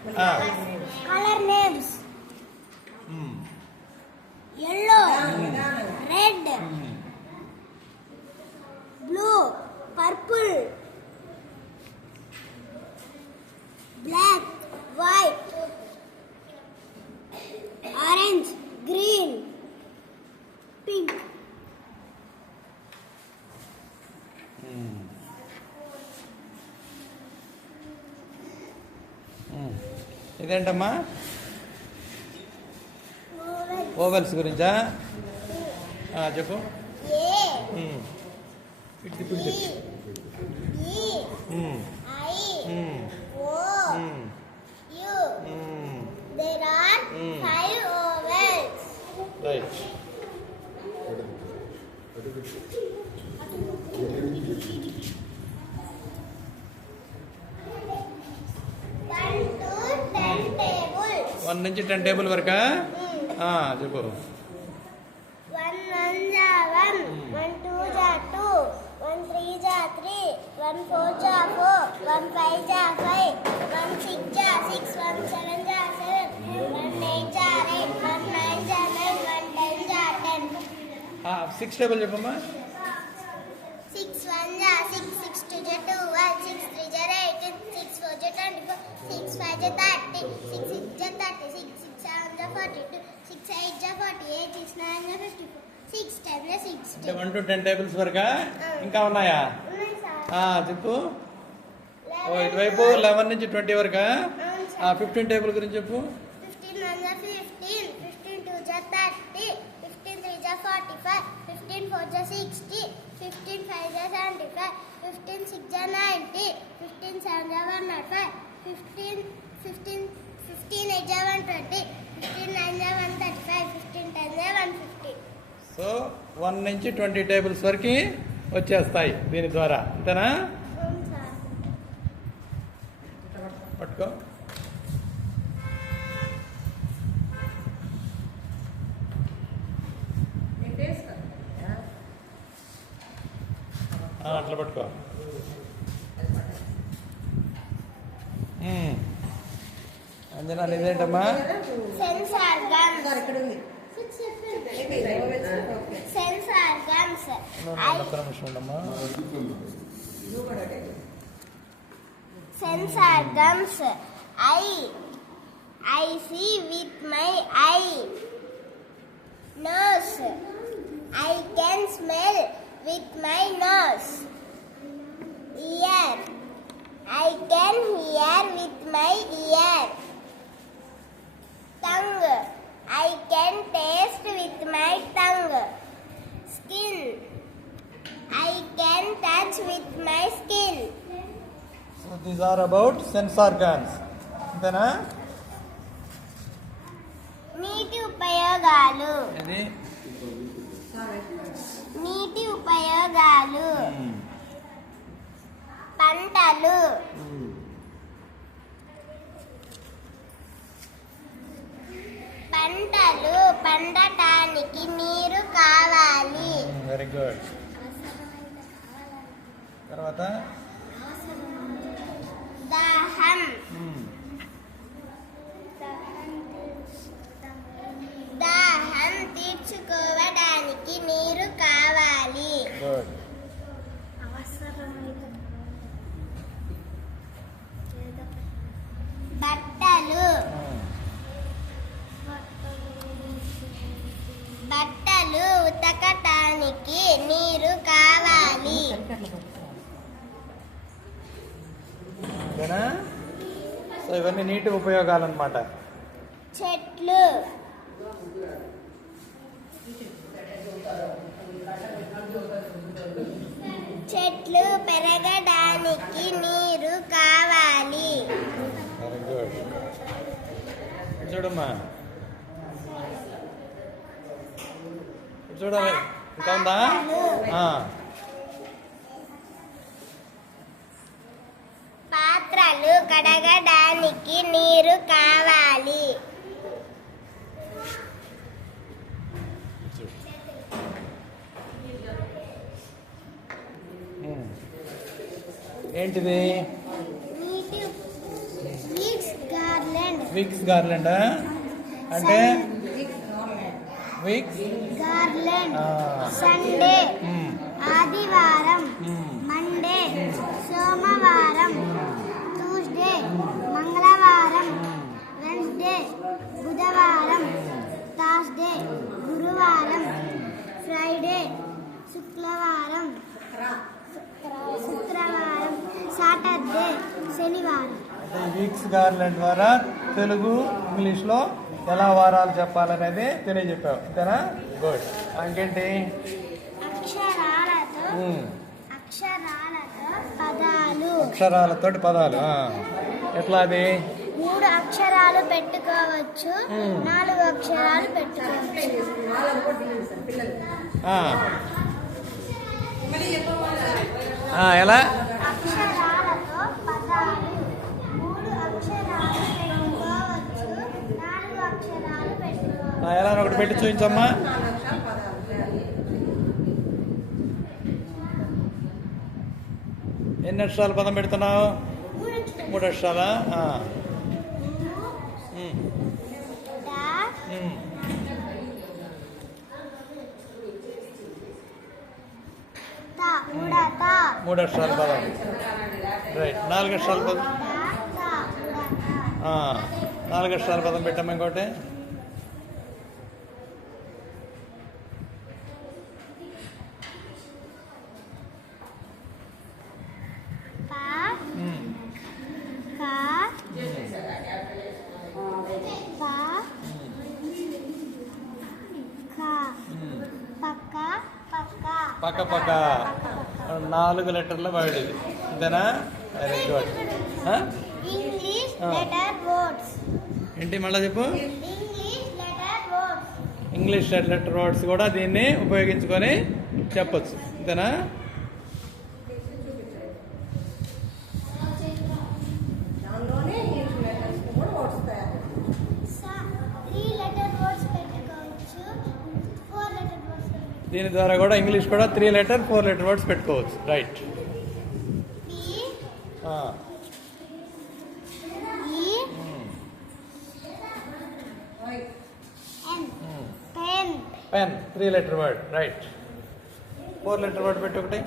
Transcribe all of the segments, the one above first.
Color names. Yellow, red, blue, purple, black, white, orange, green, pink. ఇదేంటమ్మా ovals గురించా చెప్పు There are 5 vowels. Right 1 నుంచి 10 table వరకా చెప్పు 1 1 जा 1, 1 2 जा 2, 1 3 जा 3, 1 4 जा 4, 1 5 जा 5, 1 6 जा 6, 1 7 जा 7, 1 8 जा 8, 1 9 जा 9, 1 10 जा 10. 6 టేబుల్ చెప్పమ్మా 6 1 जा 6, 6 2 जा 2, 1 6 3 जा 18, 6 4 जा 24, 6 5 जा 30, 6 6 जा 36, 6 7 जा 42, 6 8 जा 48, 6 9 जा 54, 6 10 जा 60. 1 to 10 టేబుల్స్ వరకా ఇంకా ఉన్నాయా చెప్పు ఇటువైపు 11 నుంచి 20 వరకా 15 టేబుల్ గురించి చెప్పు 15 1 जा 15, 15 2 जा 30, 15 3 जा 45, 15 4 जा 60, 15 5 जा 75, 15 6 जा 90, 15 7 जा 105, 15 8 जा 120, 15 9 जा 135, 15 10 जा 150. సో 1 నుంచి 20 టేబుల్స్ వరకు వచ్చేస్తాయి దీని ద్వారా అంతేనా పట్టుకో అట్లా పట్టుకో అంజనా ఇదేంటమ్మా sense organs sense organs sense organs I see with my eye. Nose, I can smell with my nose. Ear, I can hear with my ear. Tongue, I can taste with my tongue. Skin, I can touch with my skin. So these are about sense organs. అంతేనా నీటి ఉపయోగాలు ఇది నీటి ఉపయోగాలు పంటలు పంటలు పండటానికి నీరు కావాలి. Very good. తర్వాత దాహం దాహం తీర్చుకోవడానికి నీరు కావాలి. గుడ్. బట్టలు బట్టలు ఉతకటానికి నీరు కావాలి. సో ఇవన్నీ నీటి ఉపయోగాలు అన్నమాట. చెట్లు చెట్లు పెరగడానికి నీరు కావాలి. Very good. చూడమ్మా చూడాలి ఇంకా ఉందా? పాత్రలు కడగడానికి నీరు కావాలి. ఏంటిది? వీడ్స్ గార్లెండ్ వీక్స్ గార్లెండ్ అంటే వీక్స్ గార్లెండ్ సండే ఆదివారం మండే సోమవారం ట్యూస్డే మంగళవారం వెన్స్డే బుధవారం థర్స్డే గురువారం ఫ్రైడే శుక్రవారం సాటర్డే శనివారం. వీక్స్ గార్లెండ్ ద్వారా తెలుగు ఇంగ్లీష్లో ఎలా వారాలు చెప్పాలనేది తెలియజెప్పావు అంతేనా? గుడ్. ఇంకేంటి? అక్షరాలతోటి పదాలు ఎట్లా? అది 3 అక్షరాలు పెట్టుకోవచ్చు, 4 అక్షరాలు పెట్టుకోవచ్చు. ఎలా? అక్షరాలతో పదాలు 3 అక్షరాలు పెట్టుకోవచ్చు, 4 అక్షరాలు పెట్టుకోవచ్చు. ఎలా ఒకటి పెట్టి చూపించమ్మా. ఎన్ని అక్షరాలు పదం పెడుతున్నావు? 3 అక్షరాలా? మూడు అక్షరాల పదం. రైట్. 4 అక్షరాల పదం. 4 అక్షరాల పదం పెట్టాము. ఇంకోటి పక్క పక్క 4 లెటర్ల వర్డ్ ఇది. అంతేనా? Very good. ఏంటి మళ్ళీ చెప్పు. ఇంగ్లీష్ లెటర్ వర్డ్స్ కూడా దీన్ని ఉపయోగించుకొని చెప్పచ్చు. అంతేనా? దీని ద్వారా కూడా ఇంగ్లీష్ కూడా 3 లెటర్ 4 లెటర్ వర్డ్స్ పెట్టుకోవచ్చు. Right. Pen 3 letter word. Right. 4 letter word పెట్టి ఒకటి.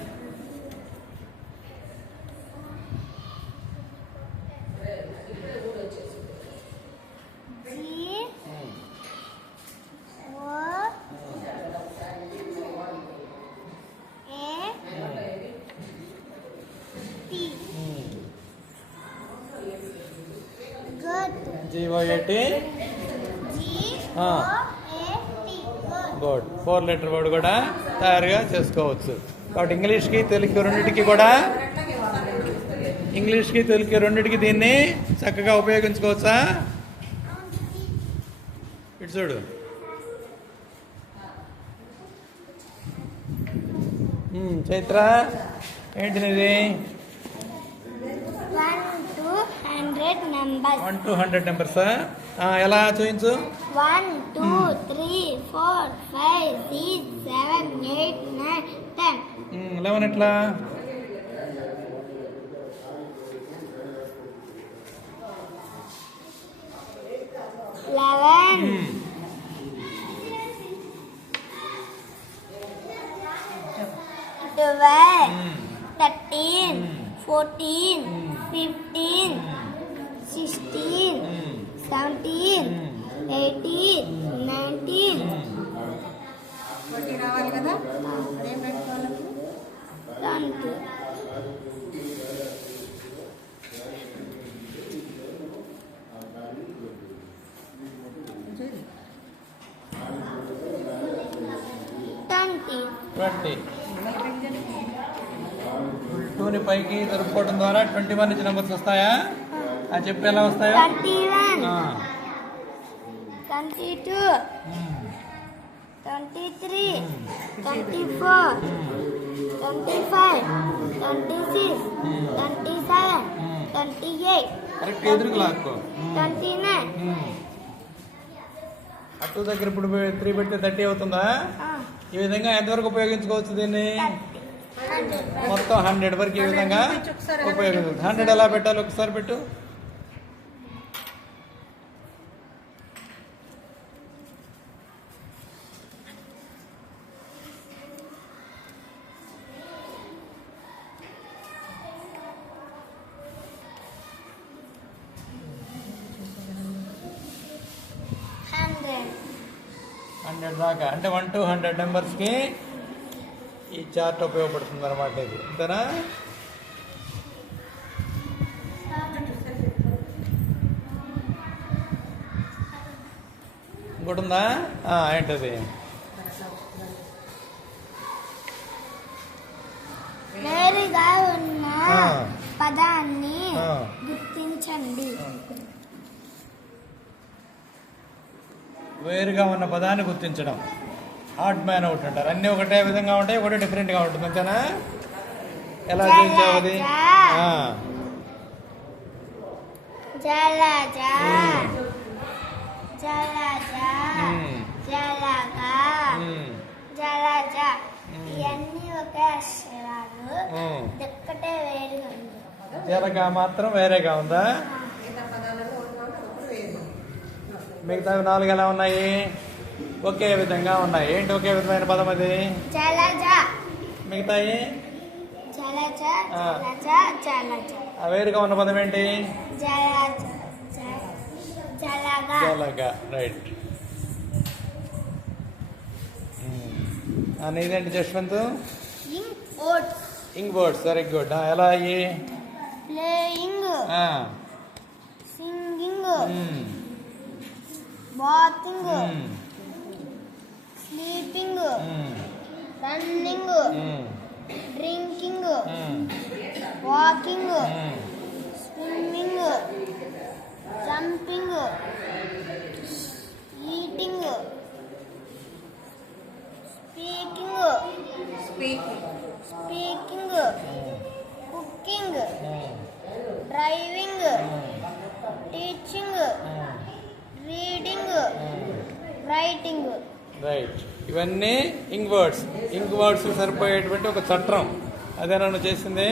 GOAT. గుడ్. 4 లెటర్ వర్డ్ కూడా తయారుగా చేసుకోవచ్చు. కాబట్టి ఇంగ్లీష్కి తెలుగుకి రెండింటికి దీన్ని చక్కగా ఉపయోగించుకోవచ్చా? ఇటు చూడు. చైత్ర ఏంటిది? 1 to 100 నెంబర్స్. ఎలా చూపించు? 1 2 3 4 5 6 7 8 9 10. 11 ఎట్లా? 11 12 13 14 15 16 17 18 19 రావాలి కదా? 20. 2ని పైకి జరుపుకోవడం ద్వారా 21 నుంచి నెంబర్స్ వస్తాయా? అని చెప్పి ఎలా వస్తాయా? 21 22 23 24 25 26 27 28 కరెక్ట్. ఎదురుకు లాక్కో. 29 అటు దగ్గర ఇప్పుడు 3 పెడితే 30 అవుతుందా? ఈ విధంగా ఎంతవరకు ఉపయోగించుకోవచ్చు దీన్ని? మొత్తం 100 వరకు ఈ విధంగా ఉపయోగించవచ్చు. 100 ఎలా పెట్టాలి? ఒకసారి పెట్టు. 100 దాకా అంటే 1 to 100 నెంబర్స్కి ఈ చార్ట్ ఉపయోగపడుతుంది అనమాట ఇది అంతేనా. ఇంకోటి ఉందా ఏంటది? వేరుగా ఉన్న పదాన్ని గుర్తించండి. వేరుగా ఉన్న పదాన్ని గుర్తించడం ఆడ్ మ్యాన్ అవుట్ అంటారు. అన్నీ ఒకటే విధంగా ఉంటాయి, ఒకటే డిఫరెంట్గా ఉంటుంది అంతేనా. ఎలా చూసావు అది? జలజ, జలజ, జలగ, జలజ ఇవన్నీ ఒకే అక్షరాలు, ఒక్కటే వేరుగా ఉంది. జలగా మాత్రం వేరేగా ఉందా? మిగతా 4 ఎలా ఉన్నాయి? ఒకే విధంగా ఉన్నాయి. ఏంటి ఒకే విధమైన పదం అది? జలజ. మిగతాయి జలజ, జలజ, జలజ. వేరుగా ఉన్న పదం ఏంటి? జలజ, జలగ. జలగ, రైట్. నీదేంటి జశ్వంత్? ఇంగ్ వర్డ్స్, వెరీ గుడ్. ఎలా అయ్యి? Playing, singing, bathing, sleeping, running, drinking, walking, swimming, jumping, eating, speaking, cooking, driving, teaching, reading, writing. Right. ఇవన్నీ ఇంగ్ వర్డ్స్. ఇంగ్ వర్డ్స్ సరిపోయేటువంటి ఒక చట్రం అదేనా నువ్వు చేసింది?